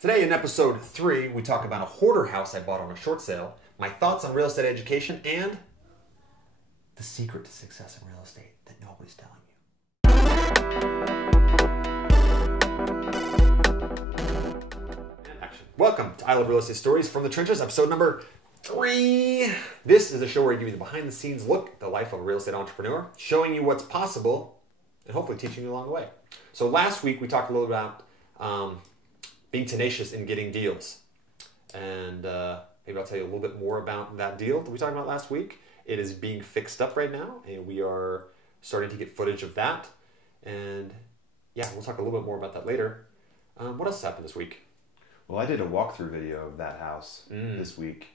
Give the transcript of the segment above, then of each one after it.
Today in episode 3, we talk about a hoarder house I bought on a short sale, my thoughts on real estate education, and the secret to success in real estate that nobody's telling you. Action. Welcome to I Love Real Estate Stories from the Trenches, episode number 3. This is a show where I give you the behind-the-scenes look at the life of a real estate entrepreneur, showing you what's possible and hopefully teaching you along the way. So last week we talked a little about being tenacious in getting deals. And maybe I'll tell you a little bit more about that deal that we talked about last week. It is being fixed up right now, and we are starting to get footage of that. And yeah, we'll talk a little bit more about that later. What else happened this week? Well, I did a walkthrough video of that house this week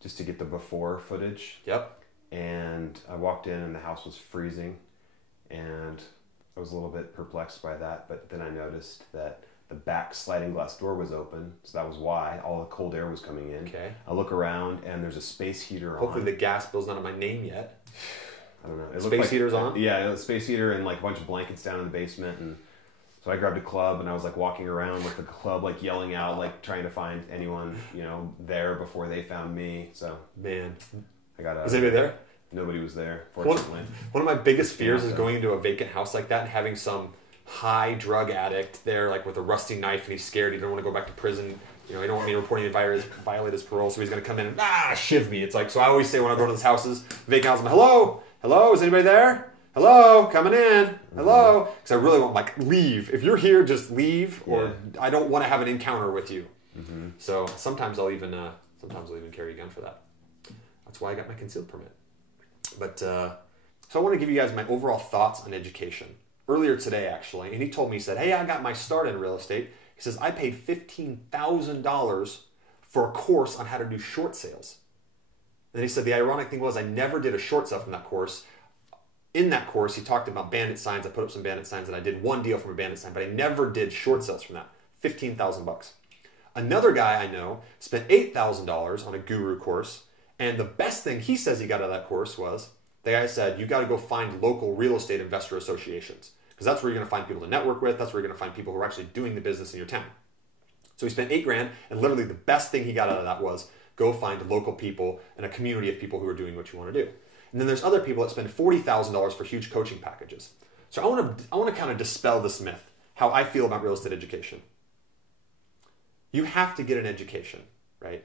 just to get the before footage. Yep. And I walked in and the house was freezing, and I was a little bit perplexed by that, but then I noticed that the back sliding glass door was open, so that was why all the cold air was coming in. Okay. I look around and there's a space heater on. Hopefully the gas bill's not on my name yet. I don't know. It space heater's on? Yeah, it was a space heater and like a bunch of blankets down in the basement. And so I grabbed a club and I was like walking around with the club, like yelling out, like trying to find anyone, there before they found me. So Man. I got Was anybody there? Nobody was there, fortunately. One of my biggest fears is going into a vacant house like that and having some high drug addict there, like with a rusty knife, and he's scared. He don't want to go back to prison. He don't want me reporting to violate his parole, so he's going to come in and shiv me. It's like, so I always say when I go to those houses, vacant houses, I'm, hello, is anybody there? Hello, coming in. Hello, because I really want leave. If you're here, just leave, or I don't want to have an encounter with you. Mm-hmm. So sometimes I'll even carry a gun for that. That's why I got my concealed permit. But so I want to give you guys my overall thoughts on education. Earlier today, actually, and he told me, he said, hey, I got my start in real estate. He says, I paid $15,000 for a course on how to do short sales. And he said, the ironic thing was I never did a short sale from that course. In that course, he talked about bandit signs. I put up some bandit signs, and I did one deal from a bandit sign, but I never did short sales from that. $15,000. Another guy I know spent $8,000 on a guru course, and the best thing he says he got out of that course was, the guy said, you got to go find local real estate investor associations. Because that's where you're going to find people to network with. That's where you're going to find people who are actually doing the business in your town. So he spent $8,000, and literally the best thing he got out of that was go find local people and a community of people who are doing what you want to do. And then there's other people that spend $40,000 for huge coaching packages. So I want to kind of dispel this myth, how I feel about real estate education. You have to get an education, right?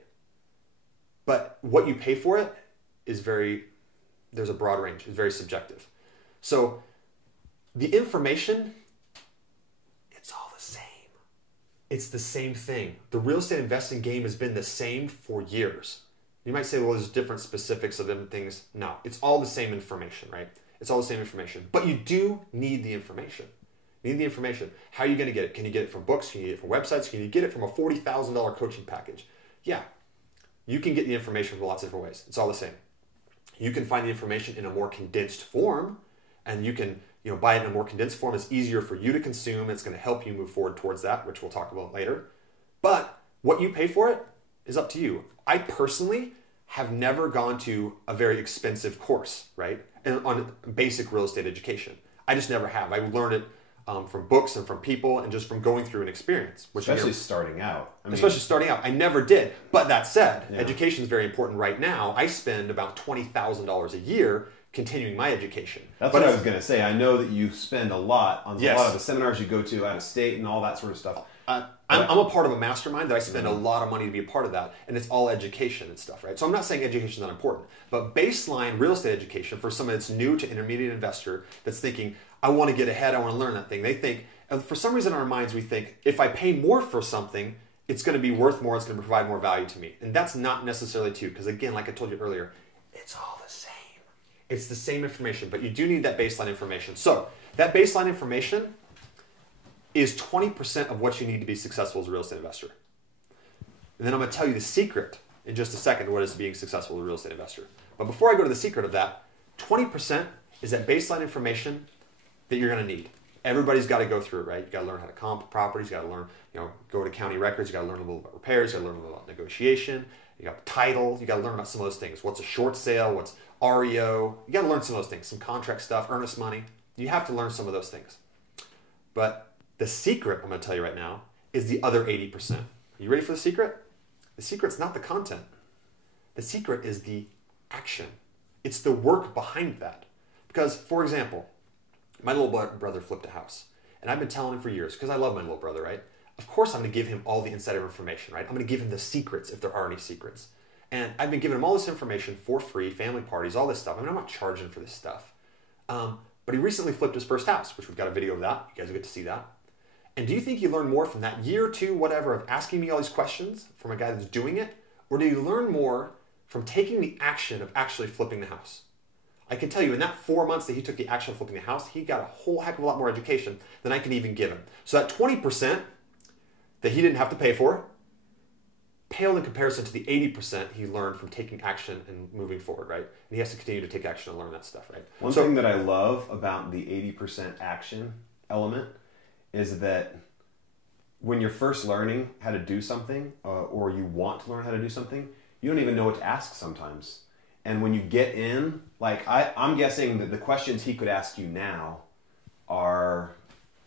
But what you pay for it is there's a broad range. It's very subjective. So the information, it's all the same. It's the same thing. The real estate investing game has been the same for years. You might say, well, there's different specifics of them things. No, it's all the same information, right? It's all the same information. But you do need the information. You need the information. How are you going to get it? Can you get it from books? Can you get it from websites? Can you get it from a $40,000 coaching package? Yeah, you can get the information from lots of different ways. It's all the same. You can find the information in a more condensed form, and you can buy it in a more condensed form. It's easier for you to consume. It's going to help you move forward towards that, which we'll talk about later. But what you pay for it is up to you. I personally have never gone to a very expensive course, right? And on basic real estate education. I just never have. I learned it from books and from people and just from going through an experience. Especially starting out. Especially starting out. I never did. But that said, education is very important right now. I spend about $20,000 a year continuing my education. That's what I was going to say. I know that you spend a lot on a lot of the seminars you go to out of state and all that sort of stuff. I'm a part of a mastermind that I spend a lot of money to be a part of that, and it's all education and stuff, right? So I'm not saying education is not important, but baseline real estate education for someone that's new to intermediate investor that's thinking, I want to get ahead, I want to learn that thing. They think, for some reason in our minds we think, if I pay more for something, it's going to be worth more, it's going to provide more value to me. And that's not necessarily true, because again, like I told you earlier, it's all the same. It's the same information, but you do need that baseline information. So that baseline information is 20% of what you need to be successful as a real estate investor. And then I'm going to tell you the secret in just a second, what is being successful as a real estate investor. But before I go to the secret of that, 20% is that baseline information that you're going to need. Everybody's got to go through it, right? You got to learn how to comp properties. You got to learn, go to county records. You got to learn a little about repairs. You got to learn a little about negotiation. You got title. You got to learn about some of those things. What's a short sale? What's REO? You got to learn some of those things. Some contract stuff, earnest money. You have to learn some of those things. But the secret I'm going to tell you right now is the other 80%. You ready for the secret? The secret's not the content. The secret is the action. It's the work behind that. Because, for example, my little brother flipped a house. And I've been telling him for years, because I love my little brother, right? Of course I'm going to give him all the insider information, right? I'm going to give him the secrets, if there are any secrets. And I've been giving him all this information for free, family parties, all this stuff. I mean, I'm not charging for this stuff. But he recently flipped his first house, which we've got a video of that. You guys will get to see that. And do you think he learned more from that year or two, whatever, of asking me all these questions from a guy that's doing it? Or did he learn more from taking the action of actually flipping the house? I can tell you, in that 4 months that he took the action of flipping the house, he got a whole heck of a lot more education than I can even give him. So that 20% that he didn't have to pay for paled in comparison to the 80% he learned from taking action and moving forward, right? And he has to continue to take action and learn that stuff, right? One thing that I love about the 80% action element is that when you're first learning how to do something, or you want to learn how to do something, you don't even know what to ask sometimes. And when you get in, like I'm guessing that the questions he could ask you now are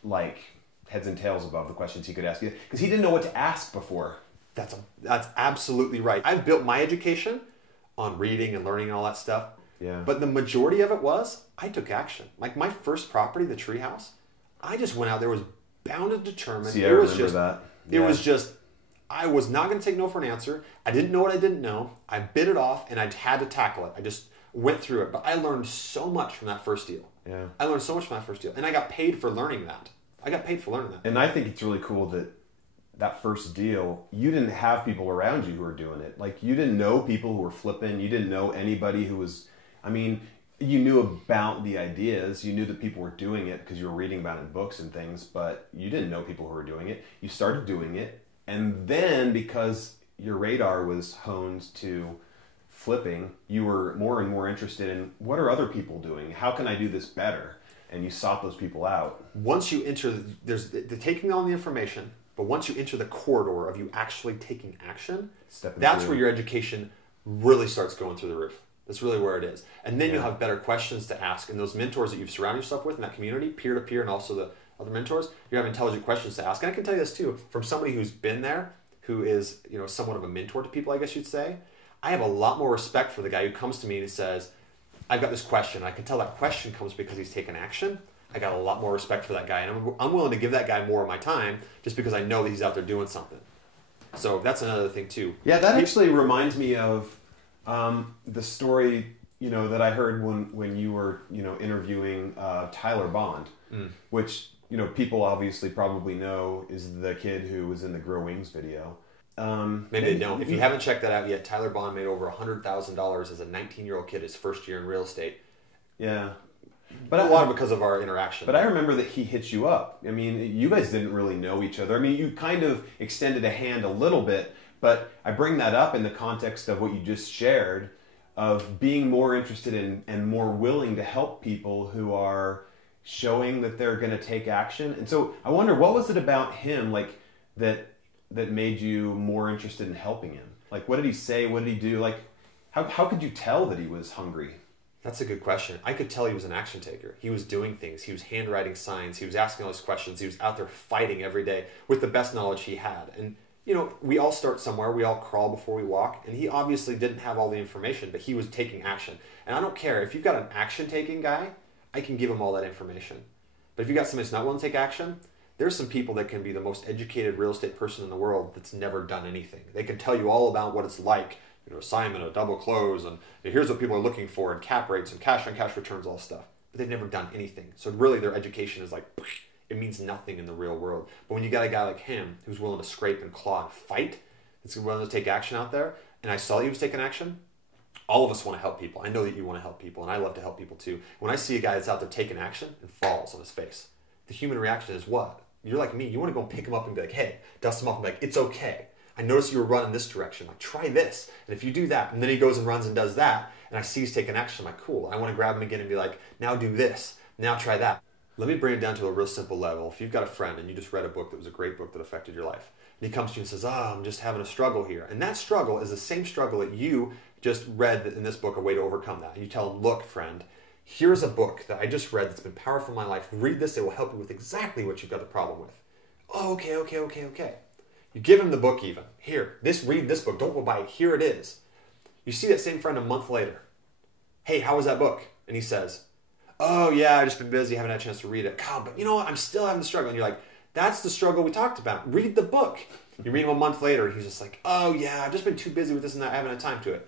like heads and tails above the questions he could ask you, because he didn't know what to ask before. That's absolutely right. I've built my education on reading and learning and all that stuff. Yeah. But the majority of it was I took action. Like my first property, the treehouse, I just went out there, was bound and determined. See, I remember that. It was just, I was not going to take no for an answer. I didn't know what I didn't know. I bit it off and I had to tackle it. I just went through it. But I learned so much from that first deal. Yeah. I learned so much from that first deal. And I got paid for learning that. I got paid for learning that. And I think it's really cool that first deal, you didn't have people around you who were doing it. Like, you didn't know people who were flipping. You didn't know anybody who was, I mean, you knew about the ideas. You knew that people were doing it because you were reading about it in books and things, but you didn't know people who were doing it. You started doing it. And then because your radar was honed to flipping, you were more and more interested in what are other people doing? How can I do this better? And you sought those people out. Once you enter, there's the taking on the information, but once you enter the corridor of you actually taking action, that's where your education really starts going through the roof. That's really where it is. And then you'll have better questions to ask. And those mentors that you've surrounded yourself with in that community, peer-to-peer, and also the other mentors, you have intelligent questions to ask. And I can tell you this too, from somebody who's been there, who is, you know, somewhat of a mentor to people, I guess you'd say, I have a lot more respect for the guy who comes to me and he says, I've got this question. I can tell that question comes because he's taken action. I got a lot more respect for that guy. And I'm willing to give that guy more of my time just because I know that he's out there doing something. So that's another thing too. Yeah, that actually reminds me of the story, you know, that I heard when you were, you know, interviewing Tyler Bond, which, you know, people obviously probably know is the kid who was in the Grow Wings video. Maybe they don't. If you haven't checked that out yet, Tyler Bond made over $100,000 as a 19-year-old kid his first year in real estate. Yeah. But a lot because of our interaction. But I remember that he hit you up. I mean, you guys didn't really know each other. I mean, you kind of extended a hand a little bit, but I bring that up in the context of what you just shared, of being more interested in and more willing to help people who are showing that they're going to take action. And so I wonder, what was it about him, like, that made you more interested in helping him? Like, what did he say? What did he do? Like, how could you tell that he was hungry? That's a good question. I could tell he was an action taker. He was doing things. He was handwriting signs. He was asking all these questions. He was out there fighting every day with the best knowledge he had. And, you know, we all start somewhere. We all crawl before we walk. And he obviously didn't have all the information, but he was taking action. And I don't care. If you've got an action-taking guy, I can give him all that information. But if you've got somebody that's not willing to take action, there's some people that can be the most educated real estate person in the world that's never done anything. They can tell you all about what it's like, you know, assignment, a double close, and here's what people are looking for, and cap rates, and cash on cash returns, all stuff. But they've never done anything. So really their education is like, it means nothing in the real world. But when you got a guy like him who's willing to scrape and claw and fight, that's willing to take action out there, and I saw that he was taking action, all of us want to help people. I know that you want to help people, and I love to help people too. When I see a guy that's out there taking action and falls on his face, the human reaction is what? You're like me. You want to go and pick him up and be like, hey, dust him off and be like, it's okay. I noticed you were running this direction. Like, try this. And if you do that, and then he goes and runs and does that, and I see he's taking action, I'm like, cool. I want to grab him again and be like, now do this. Now try that. Let me bring it down to a real simple level. If you've got a friend and you just read a book that was a great book that affected your life, and he comes to you and says, I'm just having a struggle here. And that struggle is the same struggle that you just read in this book, a way to overcome that. And you tell him, look, friend, here's a book that I just read that's been powerful in my life. Read this. It will help you with exactly what you've got the problem with. Oh, okay. You give him the book even. Here, read this book. Don't go buy it. Here it is. You see that same friend a month later. Hey, how was that book? And he says, oh yeah, I've just been busy, haven't had a chance to read it. God, but you know what? I'm still having the struggle. And you're like, that's the struggle we talked about. Read the book. You read him a month later, he's just like, oh yeah, I've just been too busy with this and that. I haven't had time to it.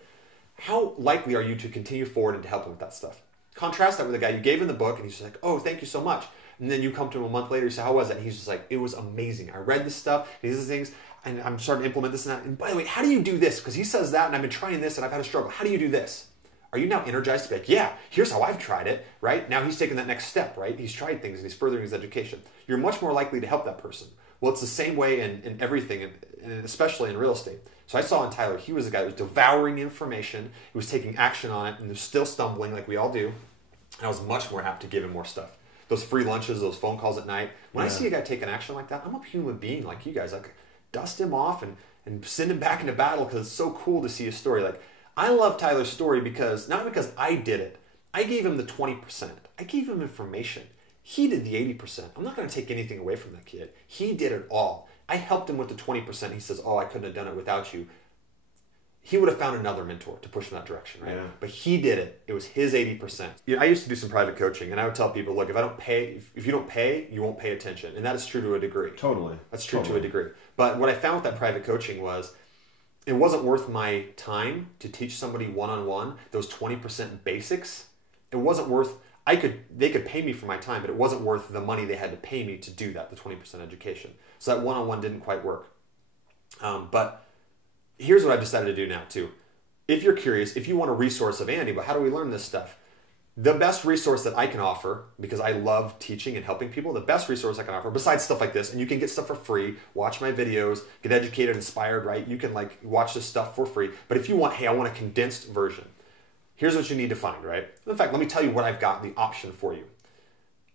How likely are you to continue forward and to help him with that stuff? Contrast that with a guy, you gave him the book and he's just like, oh, thank you so much. And then you come to him a month later, you say, how was it? And he's just like, it was amazing. I read this stuff, these are the things, and I'm starting to implement this and that. And by the way, how do you do this? Because he says that and I've been trying this and I've had a struggle. How do you do this? Are you now energized to be like, yeah, here's how I've tried it, right? Now he's taking that next step, right? He's tried things and he's furthering his education. You're much more likely to help that person. Well, it's the same way in everything, and especially in real estate. So I saw in Tyler, he was a guy who was devouring information, he was taking action on it, and was still stumbling like we all do. And I was much more apt to give him more stuff. Those free lunches, those phone calls at night. When I see a guy taking action like that, I'm a human being like you guys. Like, dust him off and send him back into battle because it's so cool to see his story. Like, I love Tyler's story not because I did it. I gave him the 20%. I gave him information. He did the 80%. I'm not going to take anything away from that kid. He did it all. I helped him with the 20%. He says, oh, I couldn't have done it without you. He would have found another mentor to push in that direction, right? Yeah. But he did it. It was his 80%. You know, I used to do some private coaching, and I would tell people, look, if you don't pay, you won't pay attention. And that is true to a degree. Totally. That's true to a degree. But what I found with that private coaching was it wasn't worth my time to teach somebody one-on-one those 20% basics. It wasn't worth... They could pay me for my time, but it wasn't worth the money they had to pay me to do that, the 20% education. So that one-on-one didn't quite work. But here's what I've decided to do now too. If you're curious, if you want a resource of Andy, but how do we learn this stuff? The best resource that I can offer, because I love teaching and helping people, the best resource I can offer, besides stuff like this, and you can get stuff for free, watch my videos, get educated, inspired, right? You can like watch this stuff for free. But if you want, hey, I want a condensed version. Here's what you need to find, right? In fact, let me tell you what I've got, the option for you.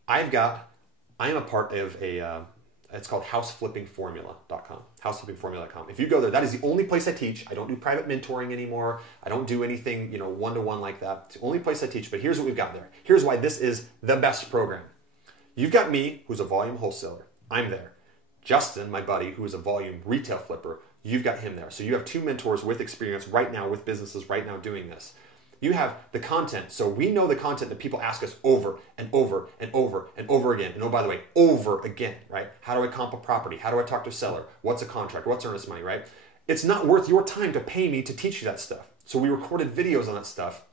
I am a part of it's called houseflippingformula.com, houseflippingformula.com. If you go there, that is the only place I teach. I don't do private mentoring anymore. I don't do anything, one-to-one like that. It's the only place I teach, but here's what we've got there. Here's why this is the best program. You've got me, who's a volume wholesaler. I'm there. Justin, my buddy, who is a volume retail flipper, you've got him there. So you have two mentors with experience right now, with businesses right now doing this. You have the content. So we know the content that people ask us over and over and over and over again. And oh, by the way, over again, right? How do I comp a property? How do I talk to a seller? What's a contract? What's earnest money, right? It's not worth your time to pay me to teach you that stuff. So we recorded videos on that stuff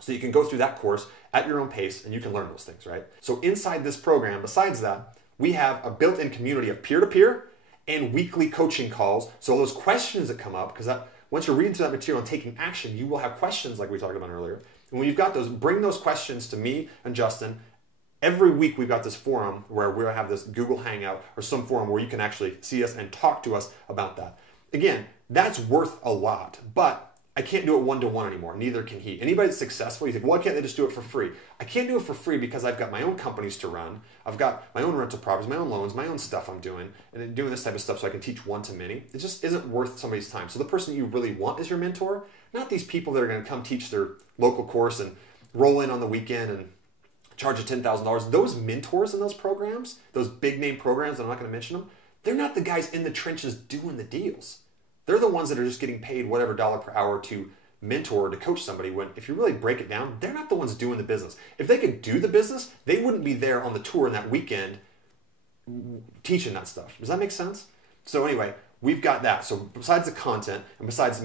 so you can go through that course at your own pace and you can learn those things, right? So inside this program, besides that, we have a built-in community of peer-to-peer and weekly coaching calls. So those questions that come up, because once you're reading through that material and taking action, you will have questions like we talked about earlier. And when you've got those, bring those questions to me and Justin. Every week we've got this forum where we'll have this Google Hangout or some forum where you can actually see us and talk to us about that. Again, that's worth a lot, but I can't do it one-to-one anymore. Neither can he. Anybody that's successful, you think, why can't they just do it for free? I can't do it for free because I've got my own companies to run. I've got my own rental properties, my own loans, my own stuff I'm doing, and then doing this type of stuff so I can teach one-to-many. It just isn't worth somebody's time. So the person you really want as your mentor, not these people that are going to come teach their local course and roll in on the weekend and charge you $10,000. Those mentors in those programs, those big-name programs, I'm not going to mention them, they're not the guys in the trenches doing the deals. They're the ones that are just getting paid whatever dollar per hour to mentor or to coach somebody when, if you really break it down, they're not the ones doing the business. If they could do the business, they wouldn't be there on the tour in that weekend teaching that stuff. Does that make sense? So anyway, we've got that. So besides the content and besides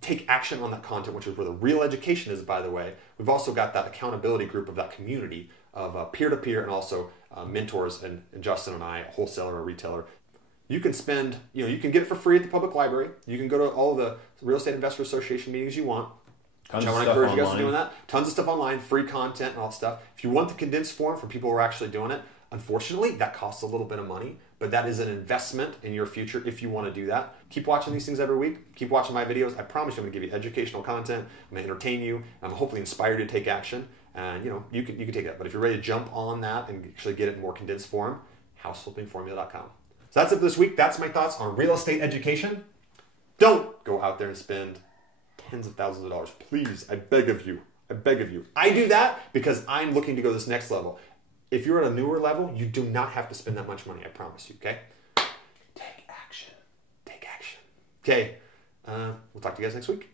take action on that content, which is where the real education is, by the way, we've also got that accountability group of that community of peer-to-peer and also mentors and Justin and I, a wholesaler or retailer. You can spend, you can get it for free at the public library. You can go to all the Real Estate Investor Association meetings you want. Tons I of want to stuff encourage you guys online. to doing that. Tons of stuff online, free content and all that stuff. If you want the condensed form for people who are actually doing it, unfortunately, that costs a little bit of money, but that is an investment in your future if you want to do that. Keep watching these things every week. Keep watching my videos. I promise you I'm going to give you educational content. I'm going to entertain you. I'm hopefully inspire you to take action. And, you can take that. But if you're ready to jump on that and actually get it in more condensed form, houseflippingformula.com. So that's it for this week. That's my thoughts on real estate education. Don't go out there and spend tens of thousands of dollars. Please, I beg of you. I beg of you. I do that because I'm looking to go to this next level. If you're at a newer level, you do not have to spend that much money. I promise you, okay? Take action. Take Okay. We'll talk to you guys next week.